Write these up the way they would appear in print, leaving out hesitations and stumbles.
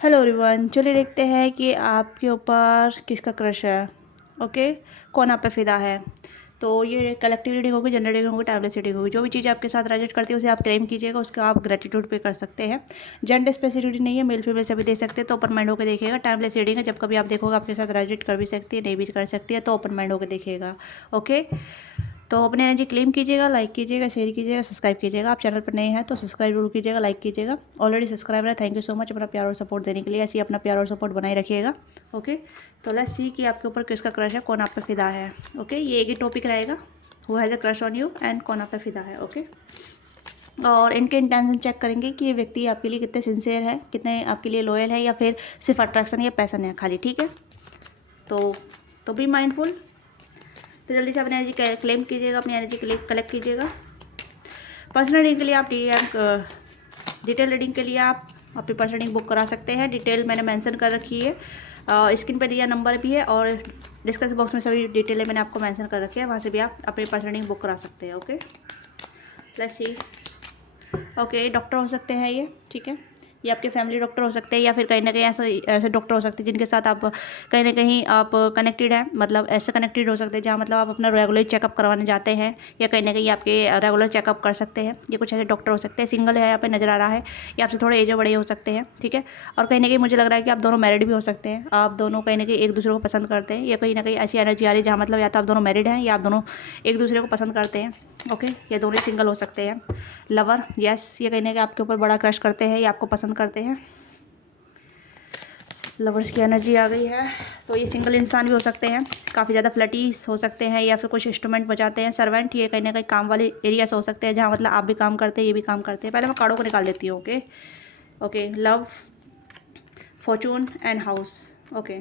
Hello everyone, चलिए देखते हैं कि आपके ऊपर किसका क्रश है। ओके, कौन आप पे फ़िदा है। तो ये कलेक्टिव रीडिंग होगी, जनरल रीडिंग होगी, टाइमलेस रीडिंग होगी। जो भी चीज़ आपके साथ रेजोनेट करती है उसे आप क्लेम कीजिएगा, उसका आप ग्रेटिट्यूड पे कर सकते हैं। जेंडर स्पेसिफिक रीडिंग नहीं है, मेल फीमेल सभी दे सकते हैं, तो ओपन माइंड होकर देखिएगा। टाइमलेस रीडिंग है, जब कभी आप देखोगे आपके साथ रेजोनेट कर भी सकती है, नहीं भी कर सकती है, तो ओपन माइंड होकर देखिएगा। ओके, तो अपनी एनर्जी क्लेम कीजिएगा, लाइक कीजिएगा, शेयर कीजिएगा, सब्सक्राइब कीजिएगा। आप चैनल पर नए हैं तो सब्सक्राइब जरूर कीजिएगा, लाइक कीजिएगा। ऑलरेडी सब्सक्राइबर है, थैंक यू सो मच अपना प्यार और सपोर्ट देने के लिए। ऐसे ही अपना प्यार और सपोर्ट बनाए रखिएगा। ओके, तो लेट्स सी कि आपके ऊपर किसका क्रश है, कौन आप पे फिदा है। ओके, ये एक ही टॉपिक रहेगा, who has a crush on you and कौन आप पे फिदा है। ओके, और इनके इंटेंशन चेक करेंगे कि ये व्यक्ति आपके लिए कितने सिंसियर है, कितने आपके लिए लॉयल है, या फिर सिर्फ अट्रैक्शन या पैसन है खाली। ठीक है, तो बी माइंडफुल। तो जल्दी से अपनी एनर्जी क्लेम कीजिएगा, अपनी एनर्जी कलेक्ट कीजिएगा। पर्सनल रीडिंग के लिए आप डिटेल रीडिंग के लिए आप अपनी पर्सनल रीडिंग बुक करा सकते हैं। डिटेल मैंने मेंशन कर रखी है, स्क्रीन पर दिया नंबर भी है, और डिस्क्रिप्शन बॉक्स में सभी डिटेलें मैंने आपको मेंशन कर रखी है, वहाँ से भी आप अपनी पर्सनल रीडिंग बुक करा सकते हैं। Okay, let's see. Okay, doctor हो सकते हैं ये, ठीक है, ये आपके फैमिली डॉक्टर हो सकते हैं, या फिर कहीं ना कहीं ऐसे डॉक्टर हो सकते हैं जिनके साथ आप कहीं ना कहीं आप कनेक्टेड हैं। मतलब ऐसे कनेक्टेड हो सकते हैं जहाँ मतलब आप अपना रेगुलर चेकअप करवाने जाते हैं, या कहीं ना कहीं आपके रेगुलर चेकअप कर सकते हैं। ये कुछ ऐसे डॉक्टर हो सकते हैं। सिंगल है यहाँ पे नज़र आ रहा है, या आपसे थोड़े एज बड़े हो सकते हैं, ठीक है। और कहीं ना कहीं मुझे लग रहा है कि आप दोनों मैरिड भी हो सकते हैं। आप दोनों कहीं ना कहीं एक दूसरे को पसंद करते हैं, या कहीं ना कहीं ऐसी एनर्जी आ रही है जहाँ मतलब या तो आप दोनों मैरिड हैं, या आप दोनों एक दूसरे को पसंद करते हैं। ओके, ये दोनों सिंगल हो सकते हैं। लवर, यस, ये कहीं ना कहीं आपके ऊपर बड़ा क्रश करते हैं या आपको पसंद करते हैं। लवर्स की एनर्जी आ गई है। तो ये सिंगल इंसान भी हो सकते हैं, काफ़ी ज़्यादा फ्लटी हो सकते हैं, या फिर कुछ इंस्ट्रूमेंट बजाते हैं। सर्वेंट, ये कहीं ना कहीं काम वाले एरियाज हो सकते हैं जहाँ मतलब आप भी काम करते हैं, ये भी काम करते हैं। पहले मैं कार्डों को निकाल देती हूँ। Okay okay, love, Fortune and house. Okay,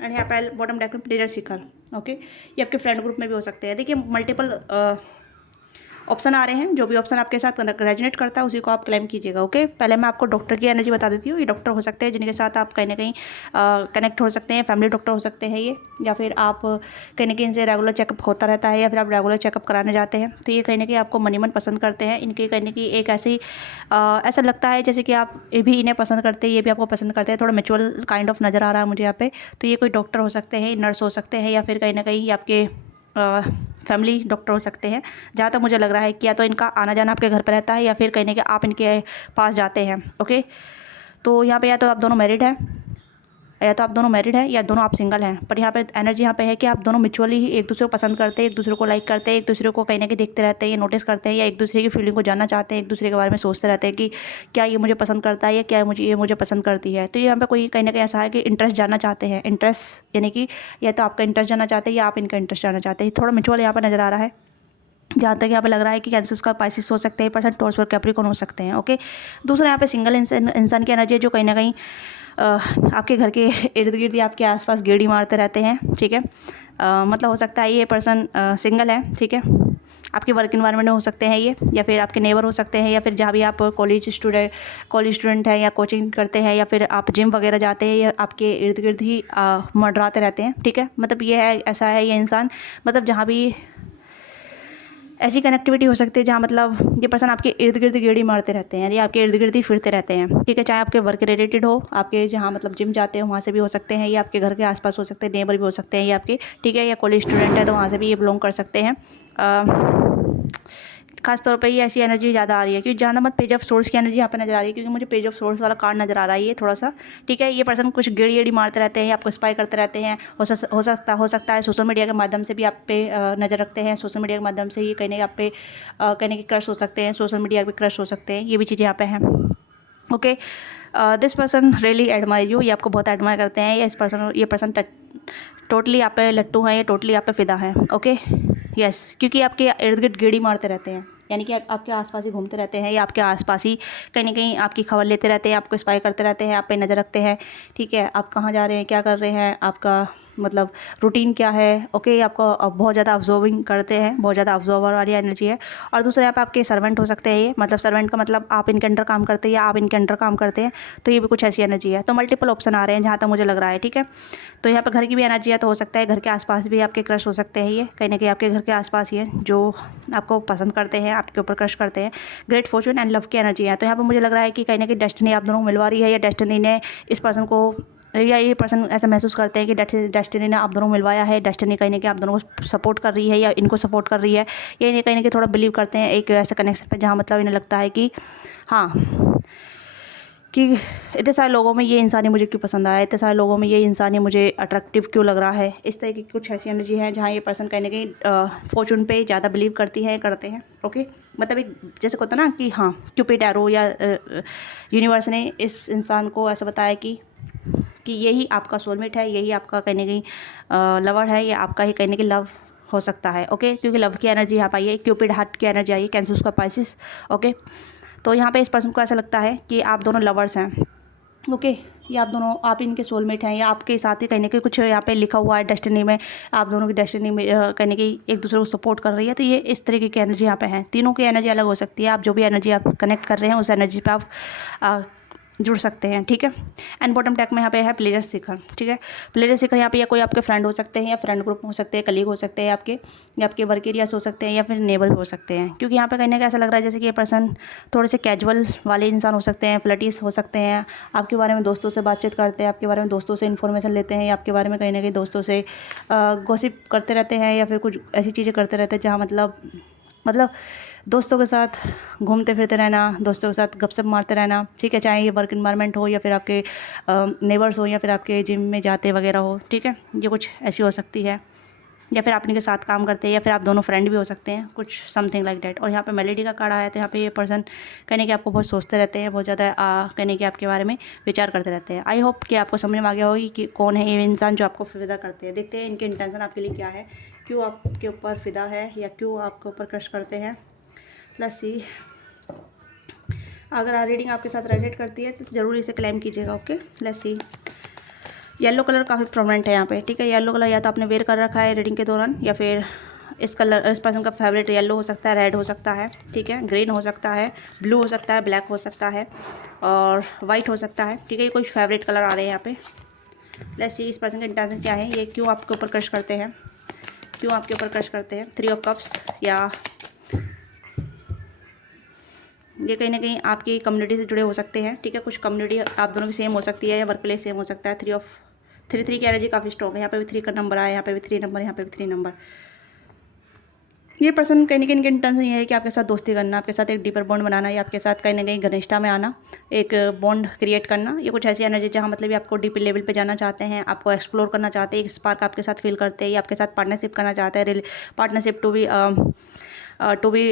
and यहाँ पे बॉटम डेक में प्लेजर सीकर। ओके, ये आपके फ्रेंड ग्रुप में भी हो सकते हैं। देखिए, मल्टीपल ऑप्शन आ रहे हैं, जो भी ऑप्शन आपके साथ रेजोनेट करता है उसी को आप क्लेम कीजिएगा। ओके, पहले मैं आपको डॉक्टर की एनर्जी बता देती हूँ। ये डॉक्टर हो सकते हैं जिनके साथ आप कहीं ना कहीं कनेक्ट हो सकते हैं, फैमिली डॉक्टर हो सकते हैं ये, या फिर आप कहीं ना कहीं इनसे रेगुलर चेकअप होता रहता है, या फिर आप रेगुलर चेकअप कराने जाते हैं। तो ये कहीं ना कहीं आपको मनी मन पसंद करते हैं। इनके कहीं ना कहीं एक ऐसी ऐसा लगता है जैसे कि आप ये भी इन्हें पसंद करते हैं, ये भी आपको पसंद करते हैं। थोड़ा म्यूचुअल काइंड ऑफ नज़र आ रहा है मुझे यहाँ पे। तो ये कोई डॉक्टर हो सकते हैं, नर्स हो सकते हैं, या फिर कहीं ना कहीं आपके फैमिली डॉक्टर हो सकते हैं। जहाँ तक मुझे लग रहा है कि या तो इनका आना जाना आपके घर पर रहता है, या फिर कहीं ना कहीं आप इनके पास जाते हैं। ओके, तो यहाँ पे या तो आप दोनों मैरिड हैं, या दोनों आप सिंगल हैं। पर यहाँ पे एनर्जी यहाँ पे है कि आप दोनों म्यूचुअली ही एक दूसरे को पसंद करते हैं, एक दूसरे को लाइक करते हैं, एक दूसरे को कहीं ना कहीं देखते रहते हैं, या नोटिस करते हैं, या एक दूसरे की फीलिंग को जानना चाहते हैं, एक दूसरे के बारे में सोचते रहते हैं कि क्या ये मुझे पसंद करता है, या क्या ये मुझे पसंद करती है। तो यहाँ पे कोई कहीं ना कहीं ऐसा है कि इंटरेस्ट जानना चाहते हैं। इंटरेस्ट यानी कि या तो आपका इंटरेस्ट जानना चाहते हैं, या आप इनका इंटरेस्ट जानना चाहते हैं। थोड़ा म्यूचुअल यहाँ पर नज़र आ रहा है। जहाँ तक यहाँ पे लग रहा है कि कैंसर का पाइसिस हो सकते हैं, परसेंट टॉर्च और कैप्रिकॉर्न हो सकते हैं। ओके, दूसरा यहाँ पे सिंगल इंसान की एनर्जी है, जो कहीं ना कहीं आपके घर के इर्द गिर्द या आपके आसपास गेड़ी मारते रहते हैं। ठीक है, मतलब हो सकता है ये पर्सन सिंगल है। ठीक है, आपके वर्क इन्वायरमेंट में हो सकते हैं ये, या फिर आपके नेबर हो सकते हैं, या फिर जहाँ भी आप कॉलेज स्टूडेंट हैं, या कोचिंग करते हैं, या फिर आप जिम वगैरह जाते हैं, या आपके इर्द गिर्द ही मंडराते रहते हैं। ठीक है, मतलब ये है, ऐसा है ये इंसान, मतलब जहाँ भी ऐसी कनेक्टिविटी हो सकती है जहाँ मतलब ये पर्सन आपके इर्द गिर्द गेड़ी मारते रहते हैं, या आपके इर्द गिर्द ही फिरते रहते हैं। ठीक है, चाहे आपके वर्क रिलेटेड हो, आपके जहाँ मतलब जिम जाते हो वहाँ से भी हो सकते हैं, या आपके घर के आसपास हो सकते हैं, नेबर भी हो सकते हैं ये आपके। ठीक है, या कॉलेज स्टूडेंट है तो वहाँ से भी ये बिलोंग कर सकते हैं। खास तौर पे ये ऐसी एनर्जी ज़्यादा आ रही है, क्योंकि ज़्यादा मत पेज ऑफ सोर्स की एनर्जी यहाँ पे नजर आ रही है, क्योंकि मुझे पेज ऑफ सोर्स वाला कार्ड नजर आ रहा है ये थोड़ा सा। ठीक है, ये पर्सन कुछ गेड़ी एड़ी मारते रहते हैं, आपको स्पाई करते रहते हैं। हो सकता है सोशल मीडिया के माध्यम से भी आप पे नज़र रखते हैं। सोशल मीडिया के माध्यम से ये कहीं ना कहीं आप पे कहीं क्रश हो सकते हैं, सोशल मीडिया पे क्रश हो सकते हैं। ये भी चीज़ें यहाँ पे हैं। Okay, this person really admire you, ये आपको बहुत एडमायर करते हैं। ये पर्सन टोटली आप पे लट्टू हैं, ये टोटली आप पे फिदा है। ओके, यस, क्योंकि आपके इर्द गिर्द गेड़ी मारते रहते हैं, यानी कि आपके आसपास ही घूमते रहते हैं, या आपके आसपास ही कहीं ना कहीं आपकी खबर लेते रहते हैं, आपको स्पाई करते रहते हैं, आप पे नज़र रखते हैं। ठीक है, आप कहाँ जा रहे हैं, क्या कर रहे हैं, आपका मतलब रूटीन क्या है। ओके, आपको बहुत ज़्यादा ऑब्जर्विंग करते हैं, बहुत ज़्यादा ऑब्जर्वर वाली एनर्जी है। और दूसरा यहाँ पे आपके सर्वेंट हो सकते हैं, ये मतलब सर्वेंट का मतलब आप इनके अंडर काम करते हैं या आप इनके अंडर काम करते हैं, तो ये भी कुछ ऐसी एनर्जी है। तो मल्टीपल ऑप्शन आ रहे हैं जहाँ तक मुझे लग रहा है, ठीक है। तो यहाँ पर घर की भी एनर्जी है, तो हो सकता है घर के आसपास भी आपके क्रश हो सकते हैं, ये कहीं ना कहीं आपके घर के आसपास ही है जो आपको पसंद करते हैं, आपके ऊपर क्रश करते हैं। ग्रेट फॉर्चून एंड लव की एनर्जी है। तो यहाँ पर मुझे लग रहा है कि कहीं ना कहीं डेस्टिनी आप दोनों को मिलवा रही है, या डेस्टिनी ने इस पर्सन को, या ये पर्सन ऐसा महसूस करते हैं कि डेस्टिनी ने आप दोनों को मिलवाया है। डेस्टिनी कहीं ना कहीं आप दोनों को सपोर्ट कर रही है या इनको सपोर्ट कर रही है, या इन्हें कहीं ना कहीं थोड़ा बिलीव करते हैं एक ऐसे कनेक्शन पे जहाँ मतलब इन्हें लगता है कि हाँ, कि इतने सारे लोगों में ये इंसान ही मुझे क्यों पसंद आया, इतने सारे लोगों में ये इंसान ही मुझे अट्रैक्टिव क्यों लग रहा है। इस तरह की कुछ ऐसी एनर्जी है जहाँ ये पर्सन कहीं ना कहीं फॉर्चून पे ज़्यादा बिलीव करती है, करते हैं। ओके, मतलब एक जैसे होता ना कि हाँ, क्यूपिड एरो या यूनिवर्स ने इस इंसान को ऐसा बताया कि यही आपका सोलमेट है, यही आपका कहीं ना कहीं लवर है, या आपका ही कहीं ना कहीं लव हो सकता है। ओके, क्योंकि लव की एनर्जी यहाँ पर आई है, क्यूपिड हार्ट की एनर्जी आई है, कैंसर का पाइसिस। ओके, तो यहाँ पे इस पर्सन को ऐसा लगता है कि आप दोनों लवर्स हैं। ओके, ये आप दोनों, आप इनके सोलमेट हैं, या आपके साथ ही कहीं ना कहीं कुछ यहाँ पे लिखा हुआ है डेस्टिनी में, आप दोनों की डेस्टिनी में कहीं ना कहीं एक दूसरे को सपोर्ट कर रही है। तो ये इस तरीके की एनर्जी यहाँ पे है। तीनों की एनर्जी अलग हो सकती है, आप जो भी एनर्जी आप कनेक्ट कर रहे हैं उस एनर्जी पे आप जुड़ सकते हैं, ठीक है। एंड बॉटम टैग में यहाँ पे है प्लेजर सीकर, ठीक है। प्लेजर सीकर यहाँ पे या कोई आपके फ्रेंड हो सकते हैं, या फ्रेंड ग्रुप हो सकते हैं, कलीग हो सकते हैं आपके, या आपके वर्क एरियाज हो सकते हैं, या फिर नेबर भी हो सकते हैं। क्योंकि यहाँ पे कहीं ना कहीं ऐसा लग रहा है जैसे कि ये पर्सन थोड़े से कैजुअल वाले इंसान हो सकते हैं, फ्लर्टीज हो सकते हैं, आपके बारे में दोस्तों से बातचीत करते हैं, आपके बारे में दोस्तों से इन्फॉर्मेशन लेते हैं, या आपके बारे में कहीं ना कहीं दोस्तों से गॉसिप करते रहते हैं, या फिर कुछ ऐसी चीज़ें करते रहते हैं जहाँ मतलब दोस्तों के साथ घूमते फिरते रहना, दोस्तों के साथ गपशप मारते रहना, ठीक है। चाहे ये वर्क इन्वायरमेंट हो, या फिर आपके नेबर्स हो, या फिर आपके जिम में जाते वगैरह हो, ठीक है। ये कुछ ऐसी हो सकती है, या फिर आप इनके साथ काम करते हैं, या फिर आप दोनों फ्रेंड भी हो सकते हैं, कुछ समथिंग लाइक डैट। और यहाँ पे मेलेडी का कार्ड आया, तो यहाँ पे ये पर्सन कहने कि आपको बहुत सोचते रहते हैं, बहुत ज़्यादा कहने कि आपके बारे में विचार करते रहते हैं। आई होप कि आपको समझ में आ गया होगी कि कौन है ये इंसान जो आपको फिदा करते हैं। देखते हैं इनके इंटेंशन आपके लिए क्या है, क्यों आपके ऊपर फिदा है, या क्यों आपके ऊपर क्रश करते हैं। लेट्स सी, अगर रीडिंग आपके साथ रेजोनेट करती है तो ज़रूर इसे क्लेम कीजिएगा। Okay, let's see. Yellow colour काफ़ी प्रोमिनेंट है यहाँ पे, ठीक है। येलो कलर या तो आपने वेयर कर रखा है रीडिंग के दौरान, या फिर इस पर्सन का फेवरेट येलो हो सकता है, रेड हो सकता है, ठीक है, ग्रीन हो सकता है, ब्लू हो सकता है, ब्लैक हो सकता है, और वाइट हो सकता है, ठीक है। ये कुछ फेवरेट कलर आ रहे हैं यहाँ पे। लेट्स सी इस पर्सन का इंटेंशन क्या है, ये क्यों आपके ऊपर क्रश करते हैं, क्यों आपके ऊपर क्रश करते हैं। 3 ऑफ कप्स, या ये कहीं ना कहीं आपकी कम्युनिटी से जुड़े हो सकते हैं, ठीक है। कुछ कम्युनिटी आप दोनों की सेम हो सकती है, या वर्क प्लेस सेम हो सकता है। 3 की एनर्जी काफ़ी स्ट्रॉग है। यहाँ पे भी 3 का नंबर आया, यहाँ पे भी 3 नंबर, यहाँ पे भी 3 नंबर। ये पर्सन कहीं ना कहीं इनके इंटेंशन ये है कि आपके साथ दोस्ती करना, आपके साथ एक डीपर बॉन्ड बनाना, या आपके साथ कहीं ना कहीं घनिष्ठता में आना, एक बॉन्ड क्रिएट करना। ये कुछ ऐसी एनर्जी जहाँ मतलब ये आपको डीप लेवल पे जाना चाहते हैं, आपको एक्सप्लोर करना चाहते हैं, एक स्पार्क आपके साथ फील करते हैं, या आपके साथ पार्टनरशिप करना चाहते हैं, partnership to be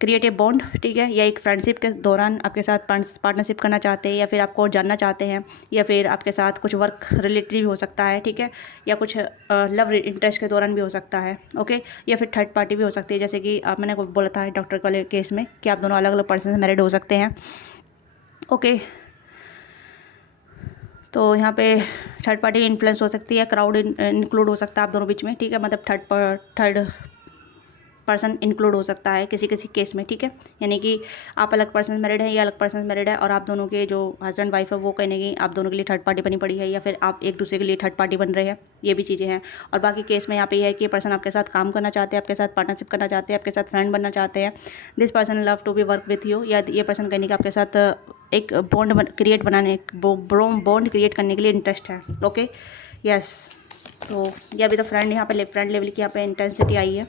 create a bond, ठीक है। या एक फ्रेंडशिप के दौरान आपके साथ पार्टनरशिप करना चाहते हैं, या फिर आपको जानना चाहते हैं, या फिर आपके साथ कुछ वर्क रिलेटेड भी हो सकता है, ठीक है। या कुछ लव इंटरेस्ट के दौरान भी हो सकता है, ओके। या फिर थर्ड पार्टी भी हो सकती है, जैसे कि मैंने बोला था डॉक्टर वाले केस में कि आप दोनों अलग अलग पर्सन से मैरिड हो सकते हैं, ओके। तो यहाँ पे थर्ड पार्टी इन्फ्लुएंस हो सकती है, क्राउड इंक्लूड हो सकता है आप दोनों बीच में, ठीक है। मतलब थर्ड पर्सन इंक्लूड हो सकता है किसी किसी केस में, ठीक है। यानी कि आप अलग पर्सन मैरिड है, या अलग पर्सन मैरिड है, और आप दोनों के जो हस्बैंड वाइफ है वो कहीं ना कहीं आप दोनों के लिए थर्ड पार्टी बनी पड़ी है, या फिर आप एक दूसरे के लिए थर्ड पार्टी बन रहे हैं, ये भी चीज़ें हैं। और बाकी केस में यहाँ पे है कि ये पर्सन आपके साथ काम करना चाहते हैं, आपके साथ पार्टनरशिप करना चाहते हैं, आपके साथ फ्रेंड बनना चाहते हैं। This person love to be work with you, या ये पर्सन कहने कि आपके साथ एक बॉन्ड क्रिएट बॉन्ड क्रिएट करने के लिए इंटरेस्ट है, ओके, यस। तो ये अभी तो फ्रेंड यहाँ पे फ्रेंड लेवल की यहाँ पे इंटेंसिटी आई है।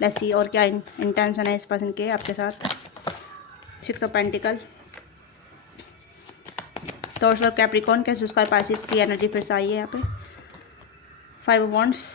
लेट्स सी और क्या इंटेंशन है इस पर्सन के आपके साथ। 6 ऑफ पेंटिकल, टॉरस और कैप्रिकॉर्न के जिसका पासिस की एनर्जी फिर से आई है यहाँ पे। 5 ऑफ वॉन्ड्स,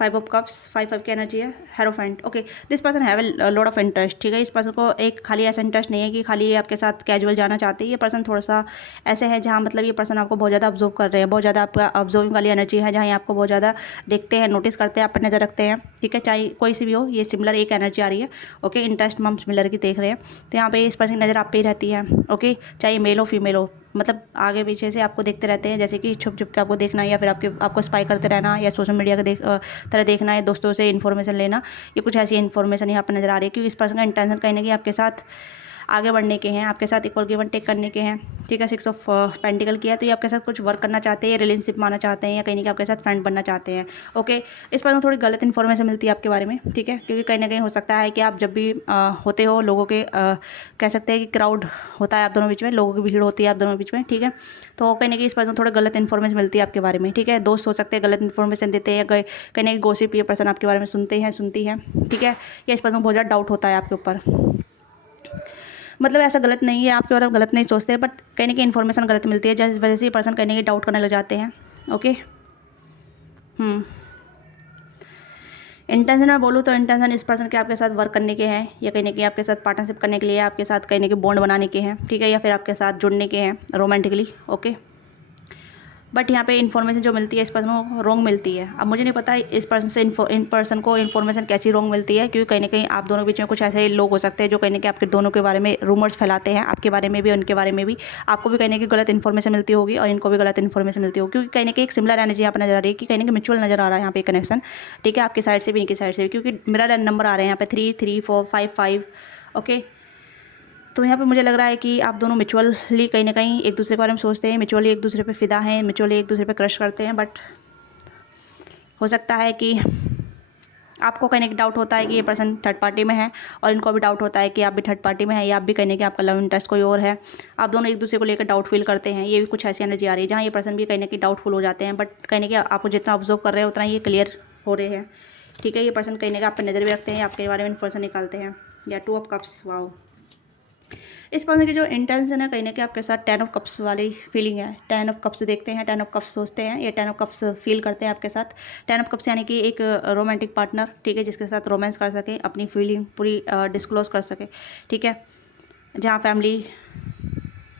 5 ऑफ कप्स, 5 की एनर्जी है। Hierophant, okay. This person have a lot of interest, ठीक है। इस पर्सन को एक खाली ऐसा इंटरेस्ट नहीं है कि खाली ये आपके साथ कैजुअल जाना चाहते हैं। ये पर्सन थोड़ा सा ऐसे है जहाँ मतलब ये पर्सन आपको बहुत ज़्यादा ऑब्जर्व कर रहे हैं, बहुत ज़्यादा आपका ऑब्जर्विंग वाली एनर्जी है, जहाँ ये आपको बहुत ज़्यादा देखते हैं, नोटिस करते हैं, आप पर नज़र रखते हैं, ठीक है। चाहे कोई सी भी हो, ये सिमिलर एक एनर्जी आ रही है, ओके। इंटरेस्ट हम सिमिलर की देख रहे हैं, तो यहाँ पे इस पर्सन की नज़र आप पे ही रहती है, ओके। चाहे मेल हो फीमेल हो, मतलब आगे पीछे से आपको देखते रहते हैं, जैसे कि छुप छुप के आपको देखना, या फिर आपको स्पाई करते रहना, या सोशल मीडिया के तरह देखना, या दोस्तों से इन्फॉर्मेशन लेना। ये कुछ ऐसी इन्फॉर्मेशन यहाँ पर नज़र आ रही है, क्योंकि इस पर्सन का इंटेंशन कहीं ना कहीं आपके साथ आगे बढ़ने के हैं, आपके साथ इक्वल गिव एंड टेक करने के हैं, ठीक है। 6 ऑफ पेंटिकल किया, तो ये आपके साथ कुछ वर्क करना चाहते हैं, रिलेशनशिप माना चाहते हैं, या कहीं ना कहीं आपके साथ फ्रेंड बनना चाहते हैं, ओके। इस पर थोड़ी गलत इन्फॉर्मेशन मिलती है आपके बारे में, ठीक है, क्योंकि कहीं ना कहीं हो सकता है कि आप जब भी होते हो लोगों के कह सकते हैं कि क्राउड होता है आप दोनों बीच में, लोगों की भीड़ होती है आप दोनों बीच में, ठीक है। तो कहीं ना कहीं इस पर थोड़ा गलत इन्फॉर्मेशन मिलती है आपके बारे में, ठीक है। दोस्त हो सकते हैं गलत इन्फॉर्मेशन देते हैं, कहीं ना कहीं गॉसिप ये पर्सन आपके बारे में सुनते हैं, सुनती है, ठीक है। या इस पर्सन को बहुत ज़्यादा डाउट होता है आपके ऊपर, मतलब ऐसा गलत नहीं है, आपके बारे में गलत नहीं सोचते, बट कहीं ना कहीं इन्फॉर्मेशन गलत मिलती है, जिस वजह से ये पर्सन कहीं ना कहीं डाउट करने लग जाते हैं, ओके। इंटेंशन में बोलूँ तो इंटेंशन इस पर्सन के आपके साथ वर्क करने के हैं, या कहीं ना कहीं आपके साथ पार्टनरशिप करने के लिए, आपके साथ कहीं ना कहीं बॉन्ड बनाने के हैं, ठीक है, या फिर आपके साथ जुड़ने के हैं रोमांटिकली, ओके। बट यहाँ पे इन्फॉर्मेशन जो मिलती है इस पर्सन को रॉन्ग मिलती है। अब मुझे नहीं पता इस पर्सन से इन पर्सन को इन्फॉर्मेशन कैसी रॉन्ग मिलती है, क्योंकि कहीं ना कहीं आप दोनों के बीच में कुछ ऐसे लोग हो सकते हैं जो कहीं ना कहीं आपके दोनों के बारे में रूमर्स फैलाते हैं, आपके बारे में भी उनके बारे में भी। आपको भी कहीं ना कहीं गलत इन्फॉर्मेशन मिलती होगी और इनको भी गलत इन्फॉर्मेशन मिलती होगी, क्योंकि कहीं ना कहीं एक सिमिलर एनर्जी यहाँ पर नजर आ रही है, कि कहीं ना कहीं म्यूचुअल नजर आ रहा है यहाँ पे कनेक्शन, ठीक है, आपकी साइड से भी इनकी साइड से भी, क्योंकि मिरर नंबर आ रहे हैं यहाँ पे 3 3 4 5 5, ओके। तो यहाँ पे मुझे लग रहा है कि आप दोनों म्यूचुअली कहीं ना कहीं एक दूसरे के बारे में सोचते हैं, म्यूचुअली एक दूसरे पे फिदा हैं, म्यूचुअली एक दूसरे पे क्रश करते हैं, बट हो सकता है कि आपको कहीं ना कहीं डाउट होता है कि ये पर्सन थर्ड पार्टी में है, और इनको भी डाउट होता है कि आप भी थर्ड पार्टी में है, या आप भी कहीं ना कहीं आपका लव इंटरेस्ट कोई और है। आप दोनों एक दूसरे को लेकर डाउट फील करते हैं, ये भी कुछ ऐसी एनर्जी आ रही है जहाँ ये पर्सन भी कहीं ना कहीं डाउटफुल हो जाते हैं, बट कहीं ना कहीं आपको जितना ऑब्जर्व कर रहे हैं उतना ये क्लियर हो रहे हैं, ठीक है। ये पर्सन कहीं ना कहीं आप पर नज़र भी रखते हैं, आपके बारे में इन्फॉर्मेशन निकालते हैं। या 2 ऑफ कप्स, वाओ। इस पर्सन की जो इंटेंशन है कहीं ना कहीं आपके साथ 10 ऑफ कप्स वाली फीलिंग है। 10 ऑफ कप्स देखते हैं, 10 ऑफ कप्स सोचते हैं, ये 10 ऑफ कप्स फील करते हैं आपके साथ। 10 ऑफ कप्स यानी कि एक रोमांटिक पार्टनर, ठीक है, जिसके साथ रोमांस कर सके, अपनी फीलिंग पूरी डिस्क्लोज कर सके, ठीक है, जहाँ फैमिली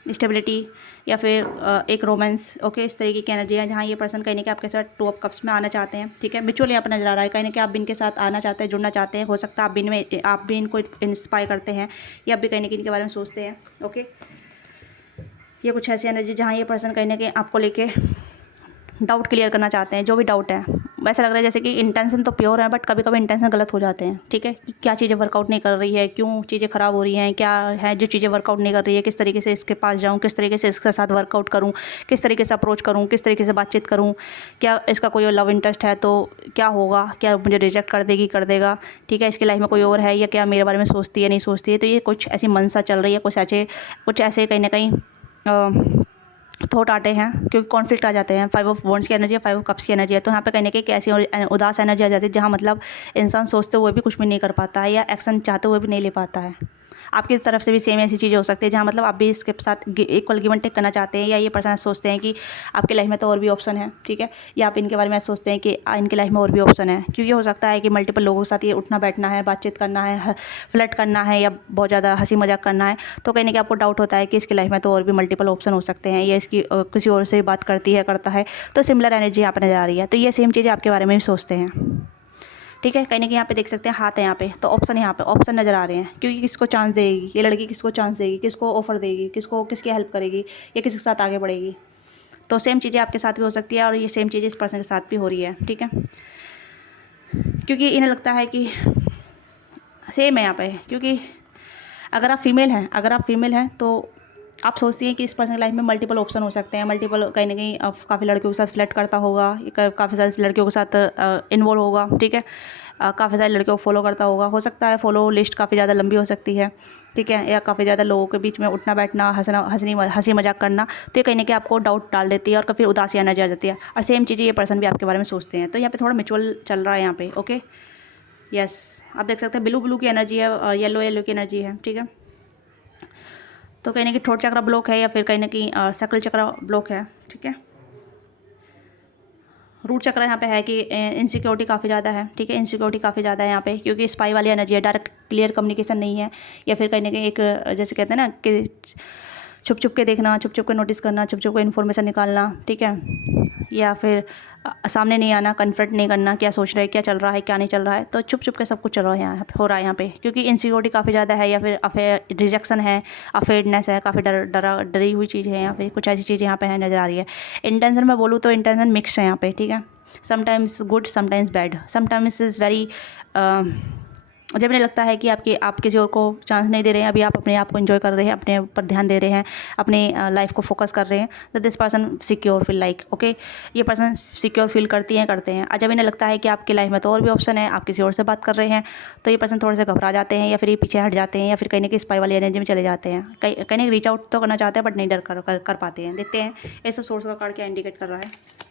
स्टेबिलिटी या फिर एक रोमांस, ओके, इस तरीके की एनर्जी है, जहाँ ये पर्सन कहीं ना कहीं आपके साथ 2 ऑफ कप्स में आना चाहते हैं, ठीक है। म्यूचुअली यहाँ पर नजर आ रहा है कहीं ना कहीं आप भी इनके साथ आना चाहते हैं, जुड़ना चाहते हैं। हो सकता है आप भी इनको इंस्पायर करते हैं, या आप भी कहीं ना कहीं इनके बारे में सोचते हैं, ओके। ये कुछ ऐसी एनर्जी जहाँ ये पर्सन कहीं ना कहीं आपको लेके डाउट क्लियर करना चाहते हैं, जो भी डाउट है। वैसा लग रहा है जैसे कि इंटेंशन तो प्योर है, बट कभी कभी इंटेंशन गलत हो जाते हैं, ठीक है, कि क्या चीज़ें वर्कआउट नहीं कर रही है, क्यों चीज़ें ख़राब हो रही हैं, क्या है जो चीज़ें वर्कआउट नहीं कर रही है, किस तरीके से इसके पास जाऊँ, किस तरीके से इसके साथ वर्कआउट करूँ, किस तरीके से अप्रोच करूँ, किस तरीके से बातचीत करूँ, क्या इसका कोई लव इंटरेस्ट है तो क्या होगा, क्या मुझे रिजेक्ट कर देगी, कर देगा, ठीक है, इसकी लाइफ में कोई और है, या क्या मेरे बारे में सोचती है, नहीं सोचती है। तो ये कुछ ऐसी मनसा चल रही है, कुछ ऐसे कहीं ना कहीं थॉट आते हैं, क्योंकि कॉन्फ्लिक्ट आ जाते हैं। 5 ऑफ वॉन्ड्स की एनर्जी है, 5 ऑफ कप्स की एनर्जी है, तो यहाँ पे कहीं ना कहीं ऐसी उदास एनर्जी आ जाती है जहाँ मतलब इंसान सोचते हुए भी कुछ भी नहीं कर पाता है, या एक्शन चाहते हुए भी नहीं ले पाता है। आपकी तरफ से भी सेम ऐसी चीज़ें हो सकती है जहाँ मतलब आप भी इसके साथ इक्वल गिव एंड टेक करना चाहते हैं, या ये पर्सन सोचते हैं कि आपकी लाइफ में तो और भी ऑप्शन है, ठीक है, या आप इनके बारे में सोचते हैं कि इनकी लाइफ में और भी ऑप्शन है, क्योंकि हो सकता है कि मल्टीपल लोगों के साथ ये उठना बैठना है, बातचीत करना है, फ्लर्ट करना है, या बहुत ज़्यादा हंसी मजाक करना है। तो कहीं ना कहीं आपको डाउट होता है कि इसकी लाइफ में तो और भी मल्टीपल ऑप्शन हो सकते हैं, या इसकी किसी और से बात करती है, करता है, तो सिमिलर एनर्जी यहाँ पर नजर आ रही है। तो ये सेम चीज़ें आपके बारे में भी सोचते हैं, ठीक है। कहीं ना कहीं यहाँ पे देख सकते हैं हाथ है यहाँ पे, तो ऑप्शन यहाँ पे ऑप्शन नज़र आ रहे हैं, क्योंकि किसको चांस देगी ये लड़की, किसको चांस देगी, किसको ऑफर देगी, किसकी हेल्प करेगी, या किसके साथ आगे बढ़ेगी। तो सेम चीज़ें आपके साथ भी हो सकती है, और ये सेम चीज़ें इस पर्सन के साथ भी हो रही है, ठीक है, क्योंकि इन्हें लगता है कि सेम है यहाँ पे। क्योंकि अगर आप फीमेल हैं तो आप सोचती हैं कि इस पर्सन की लाइफ में मल्टीपल ऑप्शन हो सकते हैं, मल्टीपल कहीं ना कहीं काफ़ी लड़कियों के साथ फ्लर्ट करता होगा, काफ़ी सारी लड़कियों के साथ इन्वॉल्व होगा, ठीक है, काफ़ी सारी लड़कियों को फॉलो करता होगा। हो सकता है फॉलो लिस्ट काफ़ी ज़्यादा लंबी हो सकती है, ठीक है, या काफ़ी ज़्यादा लोगों के बीच में उठना बैठना, हंसी मजाक करना, तो ये कहीं ना कहीं आपको डाउट डाल देती है, और काफ़ी उदासी आना जा जाती है। और सेम चीज़ें ये पर्सन भी आपके बारे में सोचते हैं। तो यहाँ पे थोड़ा म्यूचुअल चल रहा है यहाँ पे, ओके। यस, आप देख सकते हैं ब्लू की एनर्जी है और येलो की एनर्जी है, ठीक है। तो कहीं ना कहीं थ्रोट चक्र ब्लॉक है, या फिर कहीं ना कहीं सकल चक्र ब्लॉक है, ठीक है। रूट चक्र यहाँ पे है कि इनसिक्योरिटी काफ़ी ज़्यादा है, ठीक है, इनसिक्योरिटी काफ़ी ज़्यादा है यहाँ पे, क्योंकि स्पाई वाली एनर्जी है, डायरेक्ट क्लियर कम्युनिकेशन नहीं है, या फिर कहीं ना कहीं एक जैसे कहते हैं ना कि छुप छुप के देखना, छुप छुप के नोटिस करना, छुप छुप के इन्फॉर्मेशन निकालना, ठीक है, या फिर सामने नहीं आना, कन्फ्रंट नहीं करना, क्या सोच रहे हैं, क्या चल रहा है, क्या नहीं चल रहा है, तो छुप छुप के सब कुछ चल रहा है यहाँ हो रहा है यहाँ पे, क्योंकि इनसिक्योरिटी काफ़ी ज़्यादा है, या फिर रिजेक्शन है, अफेयरनेस है, काफ़ी डरी हुई चीज़ है यहाँ पे, कुछ ऐसी चीज़ यहाँ पे है नज़र आ रही है। इंटेंशन में बोलूँ तो इंटेंशन मिक्स है यहाँ पे, ठीक है, sometimes good, sometimes bad, sometimes is very, जब इन्हें लगता है कि आप किसी और को चांस नहीं दे रहे हैं, अभी आप अपने आप को एंजॉय कर रहे हैं, अपने ऊपर ध्यान दे रहे हैं, अपनी लाइफ को फोकस कर रहे हैं, तो this person secure feel like, okay, ये पर्सन सिक्योर फील करते हैं। और जब इन्हें लगता है कि आपकी लाइफ में तो और भी ऑप्शन है, आप किसी और से बात कर रहे हैं, तो ये पर्सन थोड़े से घबरा जाते हैं, या फिर ये पीछे हट जाते हैं, या फिर कहीं ना कहीं स्पाई वाली एनर्जी में चले जाते हैं, कहीं रीच आउट तो करना चाहते हैं बट नहीं डर कर पाते हैं। देखते हैं ऐसा सोर्स का कार्ड क्या इंडिकेट कर रहा है।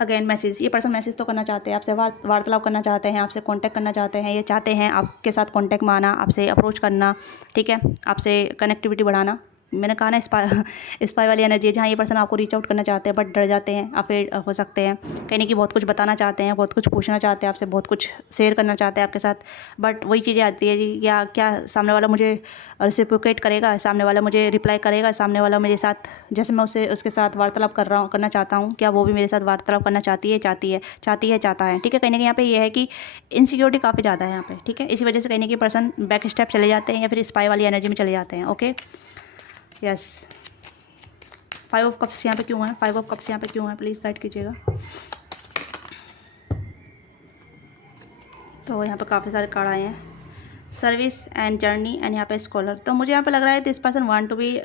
अगेन मैसेज, ये पर्सन मैसेज तो करना चाहते हैं, आपसे वार्तालाप करना चाहते हैं, आपसे कांटेक्ट करना चाहते हैं, ये चाहते हैं आपके साथ कांटेक्ट में आना, आपसे अप्रोच करना, ठीक है, आपसे कनेक्टिविटी बढ़ाना। मैंने कहा ना स्पाई वाली एनर्जी है, जहाँ ये पर्सन आपको रीच आउट करना चाहते हैं बट डर जाते हैं, अफेयर हो सकते हैं, कहीं ना कहीं बहुत कुछ बताना चाहते हैं, बहुत कुछ पूछना चाहते हैं आपसे, बहुत कुछ शेयर करना चाहते हैं आपके साथ, बट वही चीज़ें आती है जी, या क्या सामने वाला मुझे रेसिप्रोकेट करेगा, सामने वाला मुझे रिप्लाई करेगा, सामने वाला मेरे साथ, जैसे मैं उसके साथ वार्तालाप करना चाहता हूँ, क्या वो भी मेरे साथ वार्तालाप करना चाहता है, ठीक है। कहीं ना कहीं यहाँ पे ये है कि इनसिक्योरिटी काफ़ी ज़्यादा है यहाँ पे, ठीक है, इसी वजह से कहीं ना कहीं पर्सन बैक स्टेप चले जाते हैं, या फिर स्पाई वाली एनर्जी में चले जाते हैं, ओके, यस। 5 ऑफ कप्स यहाँ पे क्यों है, 5 ऑफ कप्स यहाँ पे क्यों है, प्लीज़ गाइड कीजिएगा। तो यहाँ पे काफ़ी सारे कार्ड आए हैं, सर्विस एंड जर्नी एंड यहाँ पे स्कॉलर। तो मुझे यहाँ पे लग रहा है this person want to be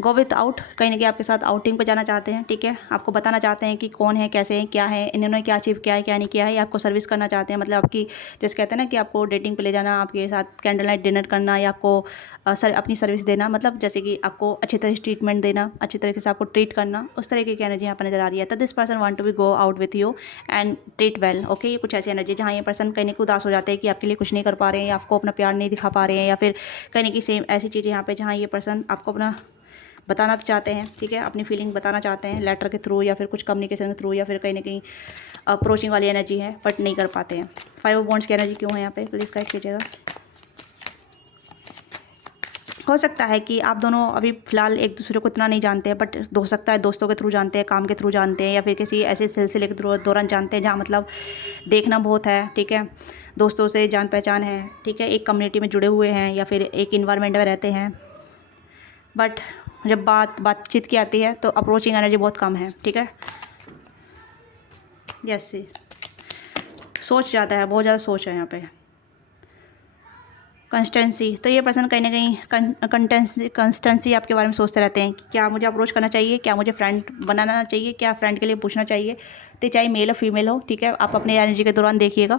go with out, कहीं ना कहीं आपके साथ आउटिंग पे जाना चाहते हैं, ठीक है, आपको बताना चाहते हैं कि कौन है, कैसे हैं, क्या है, इन्होंने क्या अचीव किया है, क्या नहीं किया है, या आपको सर्विस करना चाहते हैं, मतलब आपकी जैसे कहते हैं ना कि आपको डेटिंग पे ले जाना, आपके साथ कैंडल नाइट डिनर करना, या आपको अपनी सर्विस देना, मतलब जैसे कि आपको अच्छी तरह से ट्रीटमेंट देना, अच्छी तरीके से आपको ट्रीट करना, उस तरीके की एनर्जी यहाँ पर नजर आ रही है। तो this person want to be go out with you and treat well, okay, ये कुछ ऐसी एनर्जी जहाँ ये पर्सन कहीं ना कहीं उदास हो जाते हैं कि आपके लिए कुछ नहीं कर पा रहे हैं, या आपको अपना प्यार नहीं दिखा पा रहे हैं, या फिर कहीं ना कहीं सेम ऐसी चीज़ें यहाँ पे जहाँ ये पर्सन आपको अपना बताना चाहते हैं, ठीक है, अपनी फीलिंग बताना चाहते हैं लेटर के थ्रू, या फिर कुछ कम्युनिकेशन के थ्रू, या फिर कहीं ना कहीं अप्रोचिंग वाली एनर्जी है बट नहीं कर पाते हैं। 5 ऑफ वॉन्ड्स की एनर्जी क्यों है यहाँ पे, प्लीज़ गाइड कीजिएगा। हो सकता है कि आप दोनों अभी फ़िलहाल एक दूसरे को इतना नहीं जानते हैं, बट हो सकता है दोस्तों के थ्रू जानते हैं, काम के थ्रू जानते हैं, या फिर किसी ऐसे सिलसिले के दौरान जानते हैं जहाँ मतलब देखना बहुत है, ठीक है, दोस्तों से जान पहचान है, ठीक है, एक कम्युनिटी में जुड़े हुए हैं, या फिर एक इन्वायरमेंट में रहते हैं, बट जब बातचीत की आती है तो अप्रोचिंग एनर्जी बहुत कम है, ठीक है, यस, सोच जाता है, बहुत ज़्यादा सोच है यहाँ पे। कंस्टेंसी, तो ये पर्सन कहीं ना कहीं कंस्टेंसी आपके बारे में सोचते रहते हैं कि क्या मुझे अप्रोच करना चाहिए, क्या मुझे फ्रेंड बनाना चाहिए, क्या फ्रेंड के लिए पूछना चाहिए, तो चाहे मेल हो फीमेल हो, ठीक है, आप अपनी एनर्जी के दौरान देखिएगा,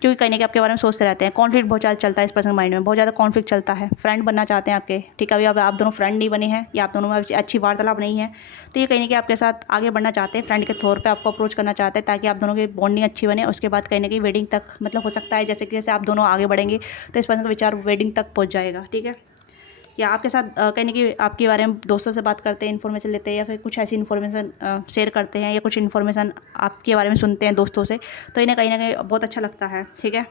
क्योंकि कहीं ना कहीं आपके बारे में सोचते रहते हैं। कॉन्फ्लिक्ट बहुत ज़्यादा चलता है इस पर्सन माइंड में, बहुत ज़्यादा कॉन्फ्लिक्ट चलता है, फ्रेंड बनना चाहते हैं आपके, ठीक है, अभी आप दोनों फ्रेंड नहीं बने हैं, या आप दोनों में अच्छी वार्तालाप नहीं है, तो ये कहीं ना कहीं आपके साथ आगे बढ़ना चाहते हैं, फ्रेंड के तौर पर आपको अप्रोच करना चाहते हैं, ताकि आप दोनों की बॉन्डिंग अच्छी बने, उसके बाद कहीं ना कहीं वेडिंग तक, मतलब हो सकता है जैसे कि जैसे आप दोनों आगे बढ़ेंगे तो इस पर्सन का विचार वेडिंग तक पहुँच जाएगा, ठीक है, या आपके साथ कहीं ना कहीं आपके बारे में दोस्तों से बात करते हैं, इन्फॉर्मेशन लेते हैं, या फिर कुछ ऐसी इन्फॉर्मेशन शेयर करते हैं, या कुछ इन्फॉर्मेशन आपके बारे में सुनते हैं दोस्तों से, तो इन्हें कहीं ना कहीं बहुत अच्छा लगता है, ठीक है।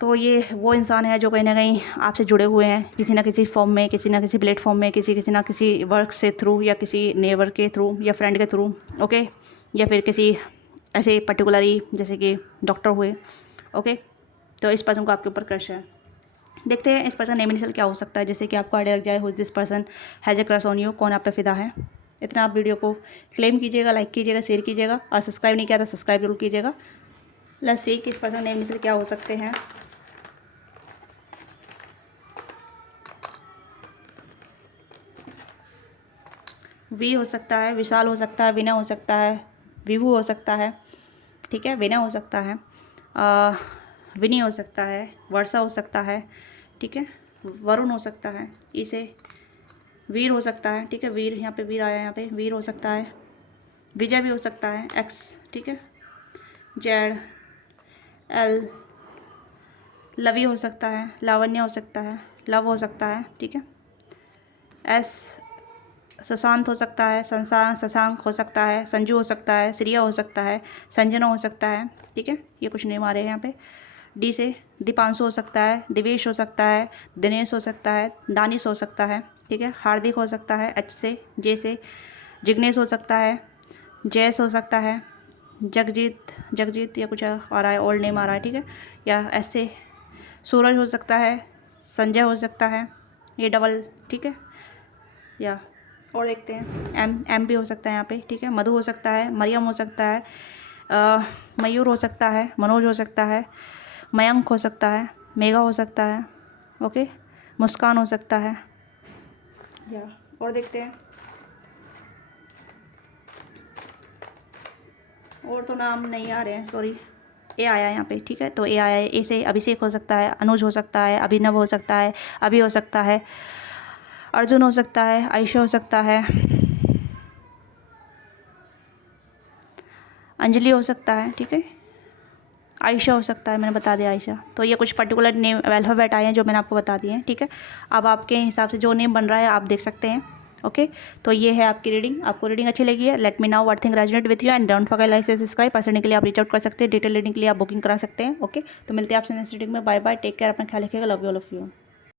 तो ये वो इंसान है जो कहीं ना कहीं आपसे जुड़े हुए हैं किसी ना किसी फॉर्म में, किसी ना किसी प्लेटफॉर्म में, किसी ना किसी वर्क से थ्रू, या किसी नेबर के थ्रू, या फ्रेंड के थ्रू, ओके, या फिर किसी ऐसे पर्टिकुलरली जैसे कि डॉक्टर हुए, ओके, तो इस पर्सन को आपके ऊपर क्रश है। देखते हैं इस पर्सन नेम इनिशियल क्या हो सकता है, जैसे कि आपको आइडिया लग जाए who this person has a crush on you, कौन आप पे फिदा है। इतना आप वीडियो को क्लेम कीजिएगा, लाइक कीजिएगा, शेयर कीजिएगा, और सब्सक्राइब नहीं किया तो सब्सक्राइब जरूर कीजिएगा। लेट्स सी कि इस पर्सन नेम इनिशियल क्या हो सकते हैं। वी हो सकता है, विशाल हो सकता है, विनय हो सकता है, विभू हो सकता है, ठीक है, विनय हो सकता है, विनी हो सकता है, वर्षा हो सकता है, ठीक है, वरुण हो सकता है, इसे वीर हो सकता है, ठीक है, वीर यहाँ पे वीर आया, यहाँ पे वीर हो सकता है, विजय भी हो सकता है, एक्स, ठीक है, जेड, एल, लवी हो सकता है, लावण्य हो सकता है, लव हो सकता है, ठीक है, एस, सुशांत हो सकता है, शशांक हो सकता है, संजू हो सकता है, श्रिया हो सकता है, संजना हो सकता है, ठीक है, ये कुछ नेम आ रहे हैं यहाँ पे। डी से दीपांशु हो सकता है, दिवेश हो सकता है, दिनेश हो सकता है, दानिश हो सकता है, ठीक है। हार्दिक हो सकता है एच से, जे से। जिग्नेश हो सकता है, जयस हो सकता है, जगजीत या कुछ आ रहा है, ओल्ड नेम आ रहा है, ठीक है। या ऐसे सूरज हो सकता है, संजय हो सकता है, ये डबल, ठीक है। या और देखते हैं, एम भी हो सकता है यहाँ पे, ठीक है। मधु हो सकता है, मरियम हो सकता है, मयूर हो सकता है, मनोज हो सकता है, मयंक हो सकता है, मेघा हो सकता है, ओके। मुस्कान हो सकता है। या और देखते हैं, और तो नाम नहीं आ रहे हैं, सॉरी। ए आया है यहाँ पे, ठीक है। तो ए आया है, ए से अभिषेक हो सकता है, अनुज हो सकता है, अभिनव हो सकता है, अभी हो सकता है, अर्जुन हो सकता है, आयशा हो सकता है, अंजलि हो सकता है, ठीक है। आयशा हो सकता है, मैंने बता दिया आयशा। तो ये कुछ पर्टिकुलर नेम अल्फ़ाबेट आए हैं जो मैंने आपको बता दिए हैं, ठीक है। अब आपके हिसाब से जो नेम बन रहा है आप देख सकते हैं, ओके। तो ये है आपकी रीडिंग। आपको रीडिंग अच्छी लगी है, let me now what thing resonate with you and don't forget like share subscribe. Personally के लिए आप रीच आउट कर सकते हैं, डिटेल रीडिंग के लिए आप बुकिंग करा सकते हैं, ओके। तो मिलते हैं आपसे नेक्स्ट रीडिंग में। बाय बाय, टेक केयर, अपना ख्याल रखिएगा, love you all of you.